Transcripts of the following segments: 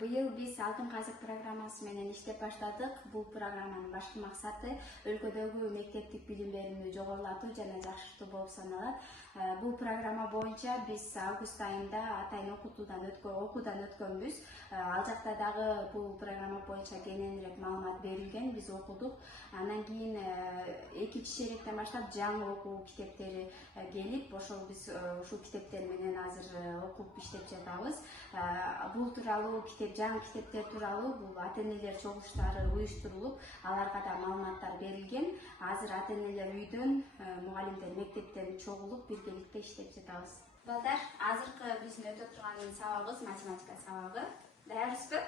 Быйыл биз Алтын казык программасы менен иштеп баштадык. Бул программанын башкы максаты өлкөдөгү мектептик билим берүүнү жогорулатуу жана жакшыртуу болуп саналат. Бул программа боюнча биз август айында атайын окуудан өткөнбүз. Ал жакта дагы бул программа боюнча кененирээк маалымат берилген, биз окудук. Андан кийин экинчи чейректен баштап жаңы окуу китептери келип, ошол биз ушул китептер менен азыр окуп иштеп жатабыз. Бул тууралуу жаңы китептер тууралуу бул ата-энелер чогулуштары уюштурулуп, аларга да маалыматтар берилген. Азыр ата-энелер үйдөн, мугалимдер мектептен чогулуп биргеликте иштеп жатабыз. Балдар, азыркы биздин өтө турган сабагыбыз математика сабагы. Даярсызбы?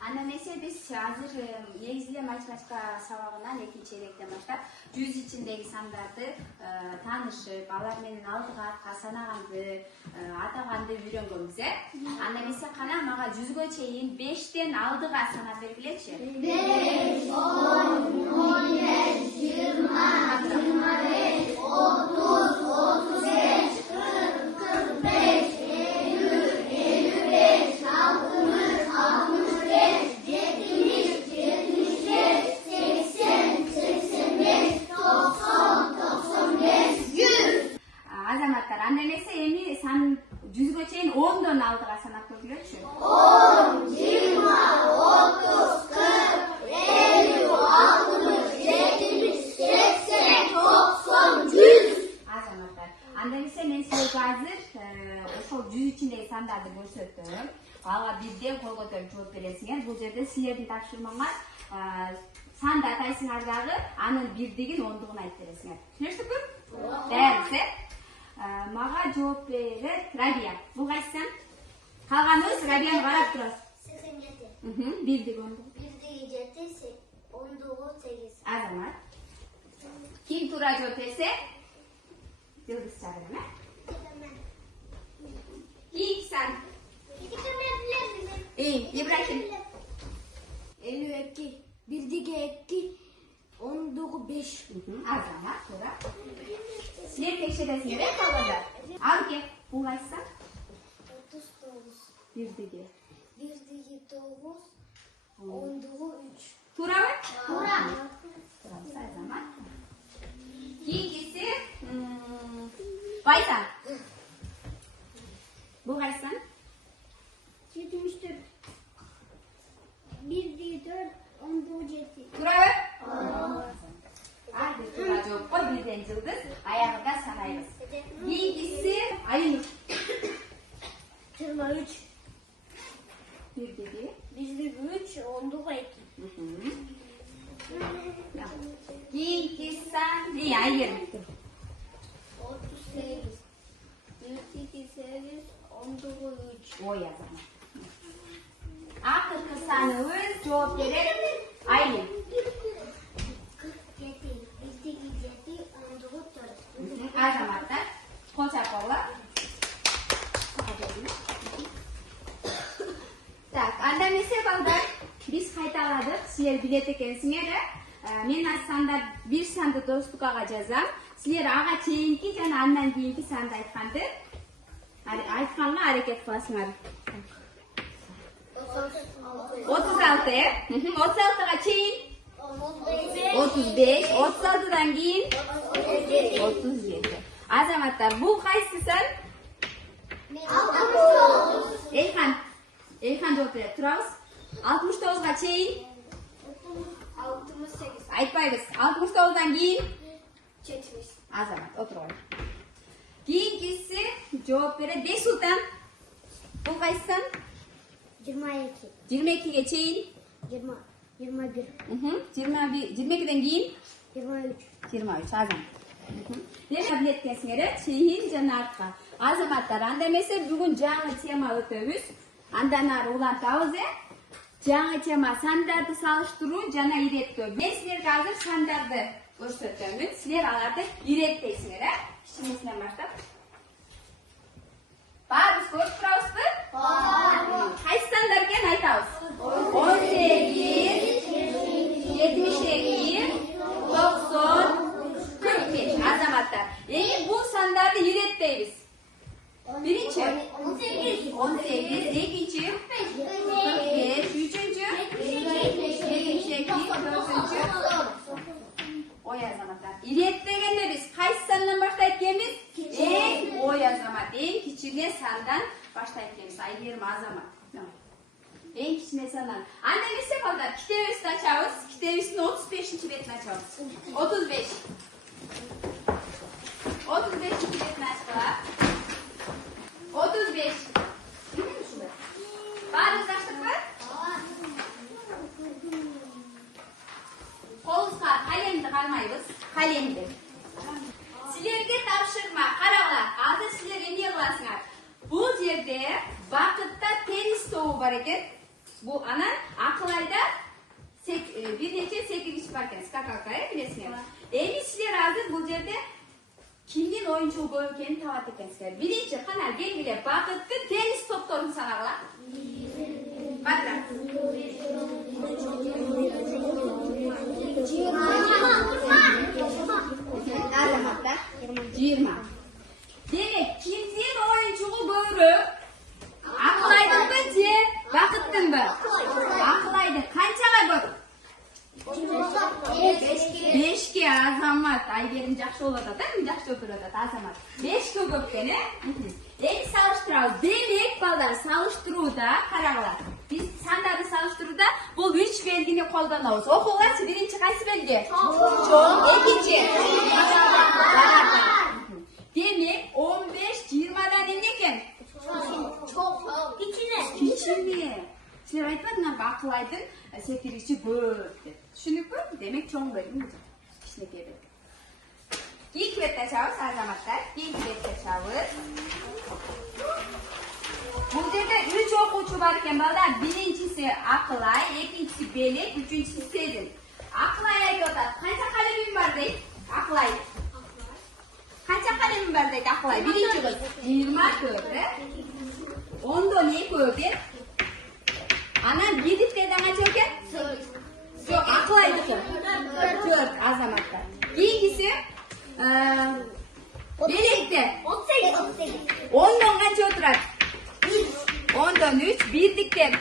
Андан эсе биз азыр негизи эле математика сабагынан экинчи чейректен баштап 100 ичиндеги сандарды таанышып, алар менен алдыга артка санаганды, атаганды үйрөнгөнбүз, Андан эсе кана мага 100гө чейин 5тен алдыга санап бергилечи. 5, 10, 15, 20, 25, 30, 35, 40, 45, 50, 55, 60, 65, 70, 75, 80, 85, 90, 95, 100. Азаматтар, андан эсе эми сан 100гө чейин 10дон алдыга санап көргүлөчү. 10, 20, 30, 40, 50, 60, 70, 80, 90, 100. Азаматтар, андан эсе мен силерге азыр ошол 100 ичиндеги сандарды көрсөтөм. Ага бирден кол көтөрүп жооп бересиңер. Бул жерде силердин тапшырмаңар санды атайсыңар дагы, анын бирдигин, ондугун айтып бересиңер. Түшүнүштүкпү? Дайырсыз, Мага жооп берет Рабия. Бул кайсысын? Калганыбыз Рабияны карап турасыз. 87. Бирдиги, ондугу. Бирдиги 7, ондугу 8. Азамат. Ким туура жооп берсе? Жылдыз чагырым, Кийинки сан? Ибрахим. 52. Бирдиги 2, ондугу 5. Азамат, туура. Силер текшересиңер, калганда. Алке, бул кайсы? 39. Бирдиги. Бирдиги 9, ондугу 3. Туурабы? Туура. Туурабыз, Азамат. Кийинкиси Байсан. Бул кайсы? 74. Бирдиги 4, ондугу 7. Туурабы? Арды туура жооп кой, бирден жылдыз, аягында санайбыз. Кийинкиси Айнур. 23. Бирдиги. Бирдиги 3, ондугу 2. Кийинки сан Айгерим. 38. Бирдиги 8, ондугу 3. Ой, Азамат. Акыркы саныбыз жооп берет Айлин. 47. Бирдиги 7, ондугу 4. Азаматтар, кол чапкыла. Так, андан эсе балдар, биз кайталадык, силер билет экенсиңер. Мен сандар бир санды достукага жазам. Силер ага чейинки жана андан кийинки санды айтканга аракет кыласыңар. 36, 36га чейин 35, 36дан кийин 37. Азаматтар, бул кайсы сан? 69. Элхан жооп берет. Турабыз. 69га чейин 68. айтпайбыз. 69дан кийин 70. Азамат, отургай. Кийинкиси жооп берет Бейсултан. Бул кайсы сан? 22. 22ге чейин 20. 21. 22ден кийин 23. 23. Азамат. Нерсе билет экенсиңер, чейин жана артка. Азаматтар, анда эмесе бүгүн жаңы тема өтөбүз. Андан ары улантабыз, Жаңы тема сандарды салыштыруу жана иреттөө. Мен силерге азыр сандарды көрсөтөмүн. Силер аларды иреттейсиңер, Кичинесинен баштап. Баарыбыз көрүп турабызбы? Кайсы сандар экен айтабыз? 18, 72, 90, 45. Азаматтар, эми бул сандарды иреттейбиз. Биринчи 18, экинчи ой азаматтар. Иреттегенде биз кайсы сандан баштайт экенбиз? Эң ой азамат, эң кичине сандан баштайт экенбиз. Айгерим азамат. Эң кичине сандан. Анда эмесе балдар, китебибизди ачабыз. Китебибиздин 35-чи бетин ачабыз. 35. 35-чи бетин ачкыла. 35. Баарыбыз ачтыкпы? Колубузга калемди кармайбыз. Калемди. Силерге тапшырма. Карагыла. Азыр силер эмне кыласыңар? Бул жерде бакытта теннис тобу бар экен. Бул анан Акылайда бир нече секиргич бар экен. Скакалка, билесиңер. Эми силер азыр бул жерде кимдин оюнчу көп экенин табат экенсиздер. Биринчи кана белгилеп бакытты теннис топторун санагыла. Батра. Азаматтар 20. Демек, кимдин оюнчугу көбүрөөк? Акылайдынбы же Бакыттынбы? Акылайды канчага көп? 5ке азамат. Айгерим жакшы болуп атат, жакшы отуруп атат азамат. 5ке көп экен, Эми салыштырабыз. Демек, балдар, салыштырууда карагыла. Биз сандарды салыштырууда бул 3 белгини колдонобуз. Окугулачы, биринчи кайсы белги? Чоң, экинчи. Демек, 15-20дан эмне экен? Кичине. Силер айтпадыңарбы, Акылайдын секиргичи көп деп. Түшүнүкпү? Демек, чоң белги. Кичинекей белги. Кийинки бетте ачабыз, азаматтар. Кийинки бетте ачабыз. Бул жерде 3 окуучу бар экен, балдар. Биринчиси Акылай, экинчиси Белек, үчүнчүсү Сезим. Акылай айтып атат. Канча калемим бар дейт? Акылай. Канча калемим бар дейт Акылай? Биринчи кыз 24, 10дон 2 экен. Анан бирдикте канча экен? Жок, Акылайдыкы 4 азаматтар. Кийинкиси Белекте 38. 10дон канча отурат? 10дон 3, бирдикте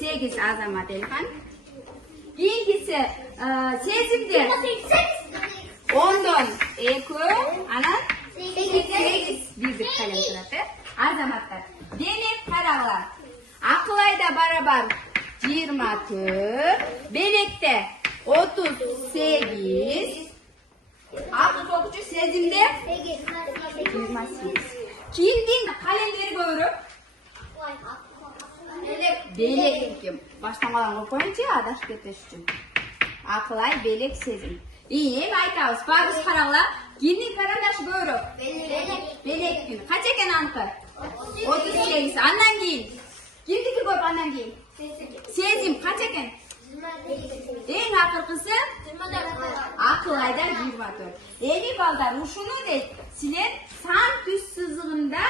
8 азамат Элхан. Кийинкиси Сезимде 10дон 2, анан 8 бирдик калем турат, азаматтар. Демек, карагыла. Акылайда барабар 24, Белекте 38, Алтын окуучу Сезимде 28. Кимдин калемдери көбүрөөк? Белек. Баштан калган коюп коеюнчу, адашып кетиш үчүн. Акылай, Белек, Сезим. Эми айтабыз, баарыбыз карагыла. Кимдин карандашы көбүрөөк? Белектин. Канча экен аныкы? 38. Андан кийин кимдики көп? Андан кийин Сезим канча экен? Эң акыркысы Акылайда 24. Эми балдар, ушуну дейт, силер сан түз сызыгында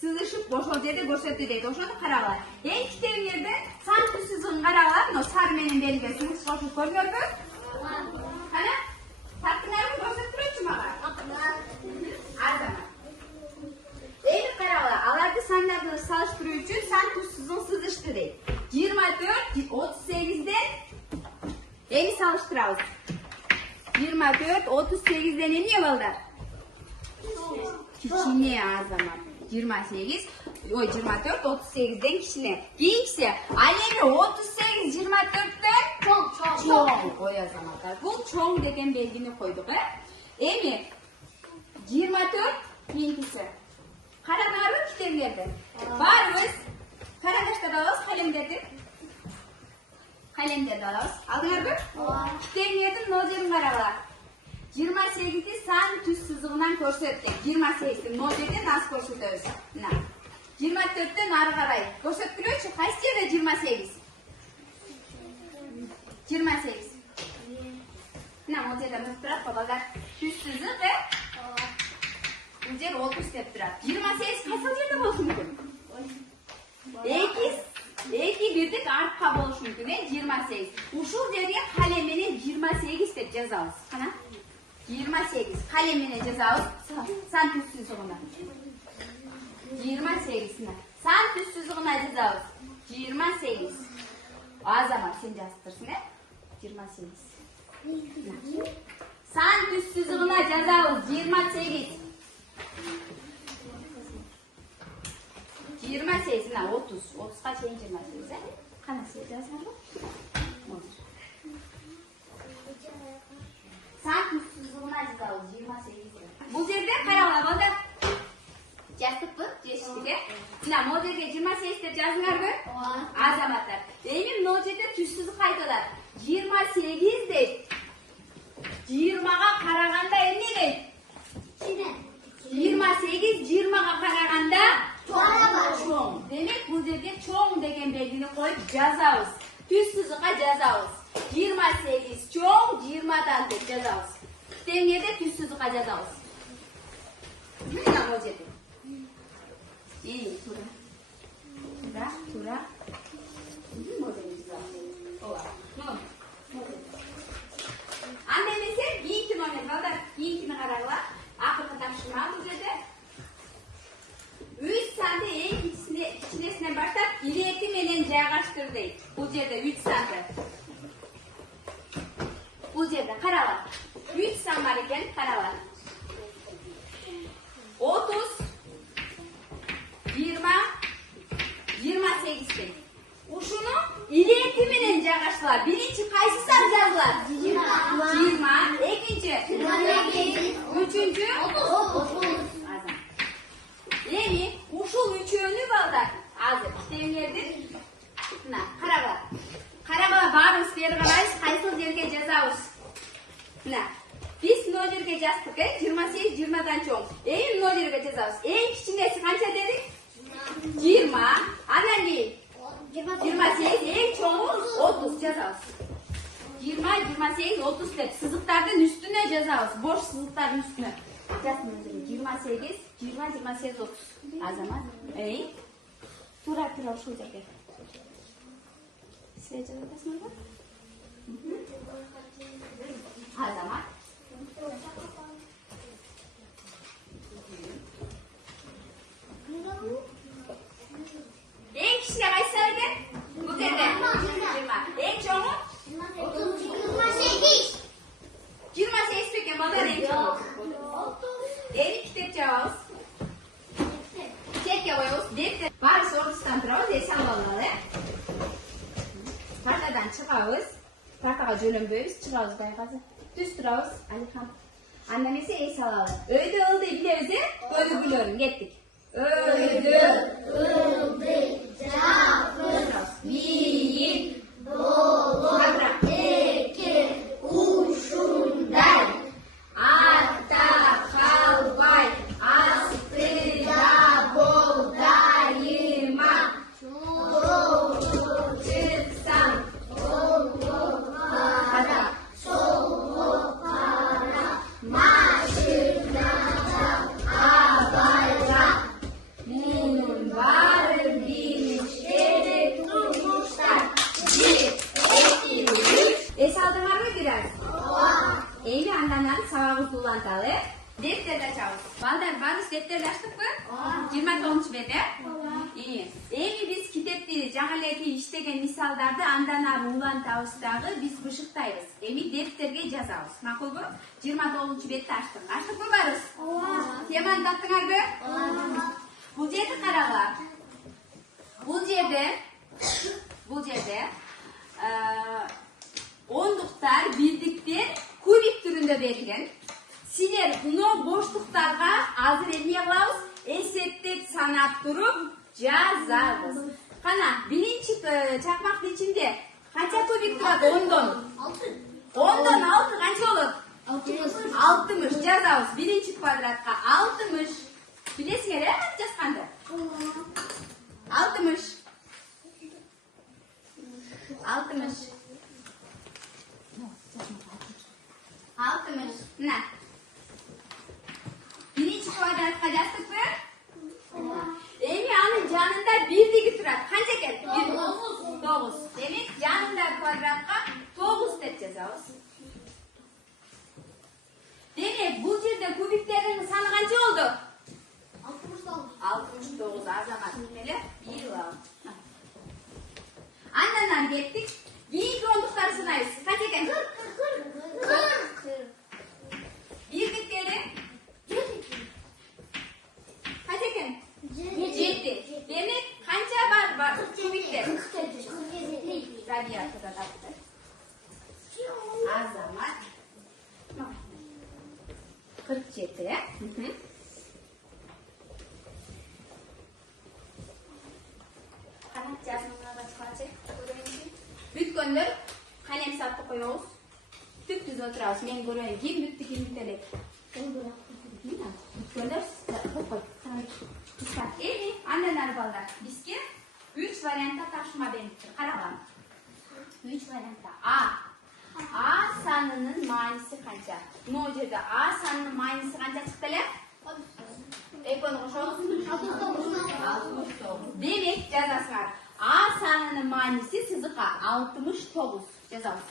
сызышып ошол жерде көрсөтүү дейт. Ошону карагыла. Эң китебиңерде сан түз сызыгын карагыла. Мына сары менен берилген сызык кошуп көрүнөрбү? Кана? Тактыңарбы, көрсөттүрөчү мага? Азамат. Эми карагыла, аларды сандарды салыштыруу үчүн сан түз сызыгын сызышты дейт. 24, 38ден эми салыштырабыз. 24, 38ден эмне балдар? Кичине азамат. 28, 24, 38ден кичине. Кийинкиси, ал эми 38, 24ден чоң. Ой азаматтар, бул чоң деген белгини койдук, Эми 24 кийинкиси. Караңарбы китебиңерде? Баарыбыз карандаштарды алабыз, калемдерди алабыз. Алдыңарбы? Китебиңердин мына жерин карагыла. 28-ти сан түз сызыгынан көрсөттүк. 28-ти мына жерден аз көрсөтөбүз. Мына. 24-төн ары карай көрсөткүлөчү, кайсы жерде 28? 28. Мына мына жерде мына турат, балдар. Түз сызык, бул жер 30 деп турат. 28 кайсы жерде болушу мүмкүн? 2 бирдик артка болушу мүмкүн, 28. Ушул жерге калем менен 28 деп жазабыз. Кана? 28 калем менен жазабыз. Сан түз сызыгына. 28-на. Сан түз сызыгына жазабыз. 28. Азамат, сен жазып турсуң, 28. 28. 28, mına 30. 30'ga çeyin 28, he? Kana siz yazar mı? Olur. Saat üstüzüğüne yazalım, 28. Bu yerden karala balda. Jastık mı? Jeşitike. Mına modelge 28 dep yazыңар mı? Azamattар. Emin o жерде түссүзүк айтылат. 28 deyip 20'ga karaganda emne deyip? 28 20'ga karaganda çoğ. Demek bu yerде çoğ degen belgini koyup жазабыз. Түссүзүкка жазабыз. 28 çoğ 20'dan dep жазабыз. Теңерде түссүзүкка жазабыз. Мына о жерде. İyi, tura. Tura. Annemize kiyikini oynayın. Balдар kiyikini kararlar. Akıllı taşıma bu жерде. 3 sandı en kiçinesinden başlap ileti menen жайгаштыр дейт. Bu жерде 3 sandı. Bu жерде каралар. 3 san бар экен, каралар. 30 20 28 deyт. Ушуну илети менен жайгаштыралар. Биринчи кайсы сан жазылат? 20, экинчи 28, үчүнчү 30. Эми ушул үчөөнү балдар азыр китебиңердин мына карагыла. Карагыла баарыбыз бери карайбыз, кайсыл жерге жазабыз. Мына биз мына жерге жаздык, 28 20дан чоң. Эми мына жерге жазабыз. Эң кичинеси канча дедик? 20. Андан кийин 28, эң чоңу 30 жазабыз. 20, 28, 30 деп сызыктардын үстүнө жазабыз. Бош сызыктардын үстүнө. Жаздым 28, 20, 28, 30. Азамат. Эй. Тура ушул жерге. Сиз жазасыңызбы? Азамат. Эң кичине кайсы экен? Бул жерде 20. Эң чоңу 28. 28 бекен балдар эң чоңу. Эми китеп жабабыз. Четке коебуз. Дептер баарыбыз ордустан турабыз, эс алып алалы. Партадан чыгабыз. Партага жөлөнбөйбүз, чыгабыз байказы. Түз турабыз, Алихан. Андан эсе эс алалы. Өйдө ылдый билебиз, э? Бөлүгүлөрүн кеттик. Өйдө ылдый жапырак бийик долор эки ушундай артта калбай астыда бол дайыма жолго чыксаң солго кара солго кара машинада абайла мунун баарын билиш керек турмуштар. 1 2 3 эс алдыңарбы бир аз? Эми андан ары сабагыбызды уланталы. Дептерди ачабыз. Балдар баарыбыз дептерди ачтыкпы? 29 бет, э? Эми биз китепти жаңы эле иштеген мисалдарды андан ары улантабыз дагы биз бышыктайбыз. Эми дептерге жазабыз. Макулбу? 29 бетти ачтык. Ачтыкпы баарыбыз? Теманы таптыңарбы? Бул жерди карагыла. Бул жерде ондуктар, бирдиктер кубик түрүндө берилген. Силер муну боштуктарга азыр эмне кылабыз? Эсептеп санап туруп жазабыз. Кана, биринчи чакмактын ичинде канча кубик турат? 10дон. 10дон 6 канча болот? 60 жазабыз. Биринчи квадратка 60. Билесиңер, э, жазганды? 60. 60. Мына. Биринчи квадратка жаздыкпы? Эми анын жанында бирдиги турат. Канча экен? 9. Демек, жанында квадратка 9 деп жазабыз. Демек, бул жерде кубиктердин саны канча болду? 69. Азамат. Эле 1 ал. Андан ары кеттик. Кийинки ондуктарды сынайбыз. Канча экен? 40. 47. Qani жазмаңа чыкачы. Бүткөндөр қалем сатып коебуз. Түп түз отурабыз. Мен көрөйүн. Ким бүттү, ким бүтөлөйт. Бүткөндөр кой. Андан ары балдар. Бизге 3 вариантта ташыма бериптир. Караган. 3 вариантта. А санынын мааниси канча? Мына жерде А санынын мааниси канча чыкты эле? Экөөнү кошобуз. 69. Демек жазасыңар. А санынын мааниси сызыкка 69 жазабыз.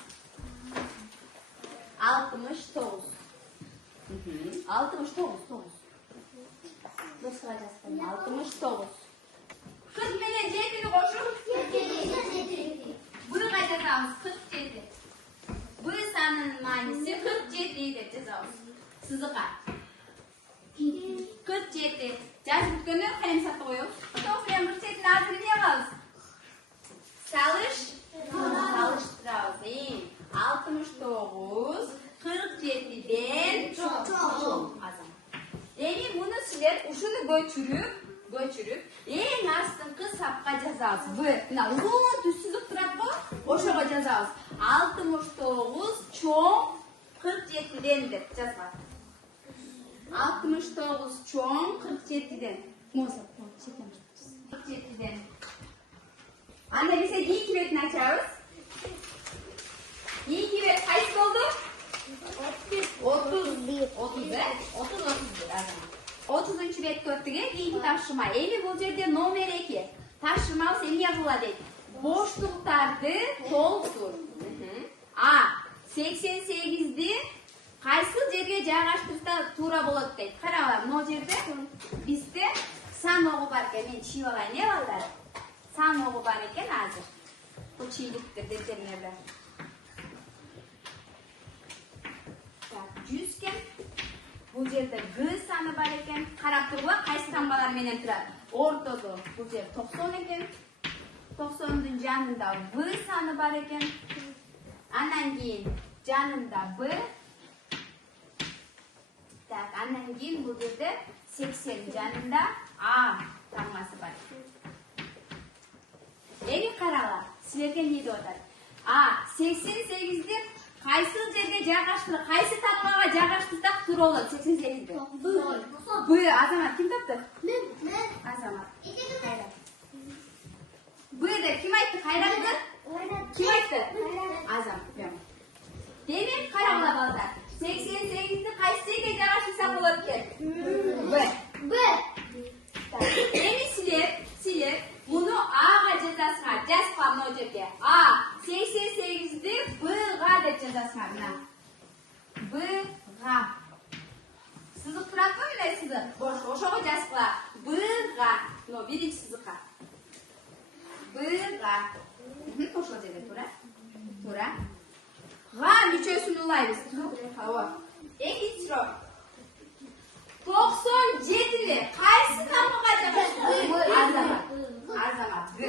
69. 69. Босқа жазсам 69. 40 менен 7-ни кошуп 47. Буга жазабыз 47. Бу санынын мааниси 47 деп жазабыз. Сызыкка 47. Жазып бүткөндө калем сатып коебуз. Топ менен бир четин азыр эмне кылабыз? Салыштырабыз. 69 47ден чоң. Эми муну силер ушуну көчүрүп, эң астыңкы сапка жазабыз. В. Мына улуу түз сызык турат го, ошого жазабыз. 69 чоң 47ден деп жазган. 69 чоң 47ден. Моза, 47ден. Анда биз ийинки бетин ачабыз. Ийинки бет кайсы болду? 31. 30-нчу бетке өттүгө кийинки ташыма. Эми бул жерде номер 2. Ташымабыз эмне кыла дейт? Боштуктарды толтур. А. 88ди кайсы жерге жайгаштырса туура болот дейт. Караңар, мына жерде бизде сан огу бар экен. Мен чийип алайын, балдар. Сан огу бар экен азыр. Бул чийилиптир детелерде. 100 кен. Бул жерде Г саны бар экен. Карап тургула, кайсы тамгалар менен турат? Ортодо бул жер 90 экен. 90дун жанында В саны бар экен. Андан кийин жанында Б. Так, андан кийин бул жерде 80 жанында А тамгасы бар. Эми карагыла, силерге эмне деп атат? 88ди кайсы жерге жайгаштырып, кайсы тамгага жайгаштырсак туура болот 88ди? Б. Азамат ким тапты? Мен. Азамат. Кайрат. Б деп ким айтты? Кайратты? Ким айтты? Азамат. Демек карагыла балдар. 88ди кайсы жерге жайгаштырсак болот экен? Б. Эми силер муну Ага жазасыңар. Жазпа мына жерге. 88ди Бга деп жазасыңар. Мына. Бга. Сызык туратпы эле сызык? Бош, ошого жазгыла. Бга. Но биринчи сызыкка. Бга. Ошол жерде туура. Туура. Га мүчөсүн улайбыз. Экинчи суроо. 97-ни кайсы тамгага жайгаштырабыз? Азамат. Г.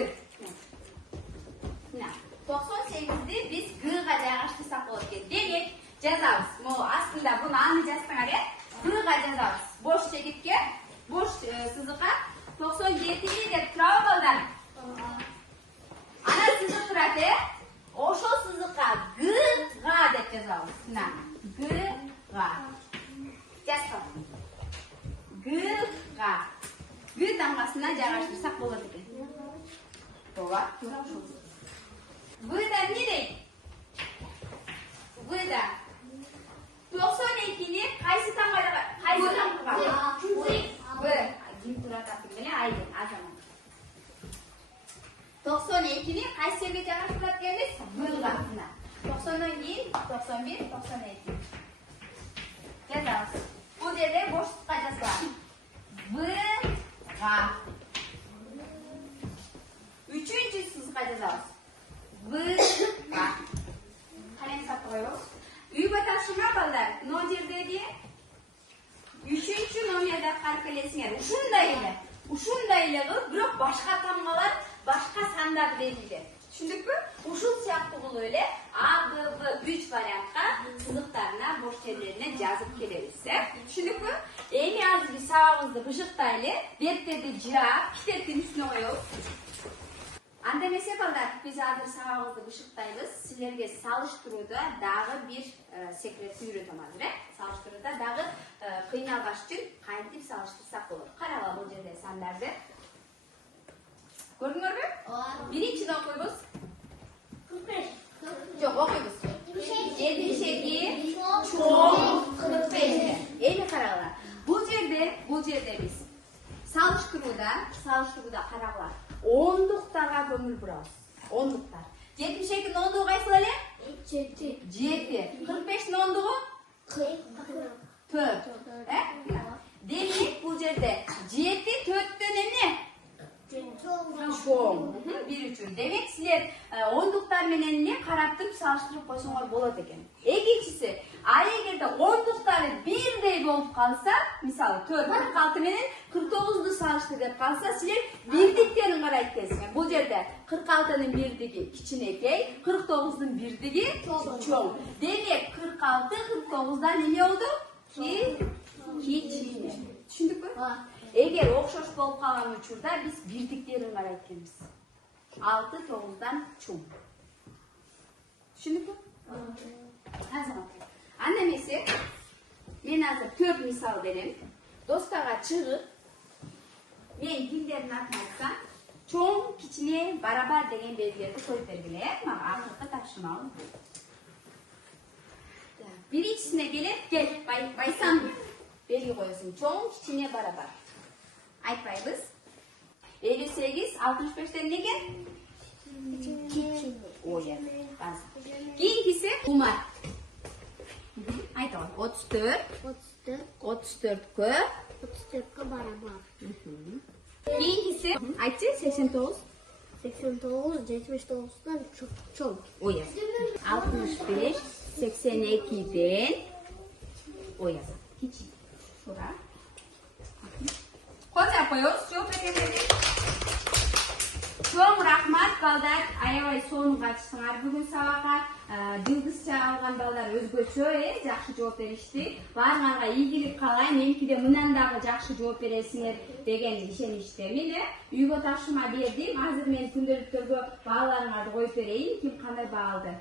98ди биз Гга жайгаштырсак болот экен. Демек жазабыз. Могу астында буну аны жазсаңар, Гга жазабыз. Бош чекитке, бош сызыкка 97 деп турабы балдар? Ана сызык турат, ошол сызыкка Гга деп жазабыз. Мына Гга. Жазсам. Гга. Г тамгасына жайгаштырсак болот экен. Туура, туура ошол. Бда эмне дейт? Бда 92-ни кайсы тамгага? Б. Ким турат атты? Айдын, Азамат. 92-ни кайсы жерге жайгаштырат экенбиз? Бга. 90дон кийин 91, 92. Жазабыз. Бул жерде боштукка жазгыла. Бга. Үчүнчү сызыкка жазабыз. Бга. Калем сатып коебуз. Үйгө ташыма балдар. Мына жердеги 3-чү номерди карап келесиңер. Ушундай эле кылып, бирок башка тамгалар, башка сандар берилди. Түшүндүкпү? Ушул сыяктуу кылып эле А, Б, В 3 вариантка сызыктарына, бош жерлерине жазып келебиз. Түшүндүкпү? Эми азыр биз сабагыбызды бышыктайлы. Беттерди жаап, китептин үстүнө коебуз. Анда эмесе балдар, биз азыр сабагыбызды бышыктайбыз. Силерге салыштырууда дагы бир секретти үйрөтөм азыр, Салыштырууда дагы кыйналбаш үчүн кантип салыштырсак болот. Карагыла бул жерде сандарды. Көрдүңөрбү? Биринчиден окуйбуз. 45. Жок, окуйбуз. 72 чоң 45. Эми карагыла. Бул жерде биз салыштырууда карагыла. Ондуктарга көңүл бурабыз. Ондуктар. 72'nin ондугу кайсыл эле? 7. 45'in ондугу? 4. Демек бул жерде 7 4төн эмне? Чоң. 1/3. Демек силер ондуктар менен эмне карап туруп салыштырып койсоңор болот экен. Экинчиси, а эгерде ондуктары бирдей болуп калса, мисалы 4 46 менен 49'ду салыштыр деп калса, силер бирдиктерин карайт экенсиңер. Бул жерде 46'нын бирдиги кичинекей, 49'дун бирдиги чоң. Демек 46 49'дан эмне болду? Кичине. Түшүндүкпү? Эгер окшош болуп калган учурда биз бирдиктерин карайт экенбиз. 6 9'дан чоң. Түшүндүкпү? Анда эмесе мен азыр 4 мисал берем. Достарга чыгып, мен кимдердин атын айтсам, чоң, кичине, барабар деген белгилерди коюп бергиле, мага акыркы тапшырмам. Биринчисине кел, Байсам белги коесуң. Чоң, кичине, барабар. Айтпайбыз. 58 65'ten ne gel? Oya. Keyinkisi Umar. Aytalım. 34 34'kü 34'e beraber. Keyinkisi aytçı 89 79'dan çok. Oya. 65 82'den Oya. Hiç. Şura. Qo'l qo'yamiz, javob berganingizga. Cho'ng rahmat balдар, аябай сонун катышсыңар бүгүн сабакка. Дылгызча алган балдар өзгөчө, жакшы жооп беришти. Баарыңарга ийгилик каалайм, меникиде мындан дагы жакшы жооп бересиңер деген ишеничтемин. Үйгө тапшырма бердим. Азыр мен күндөлүктөргө бааларыңарды коюп берейин, ким кандай баа алды.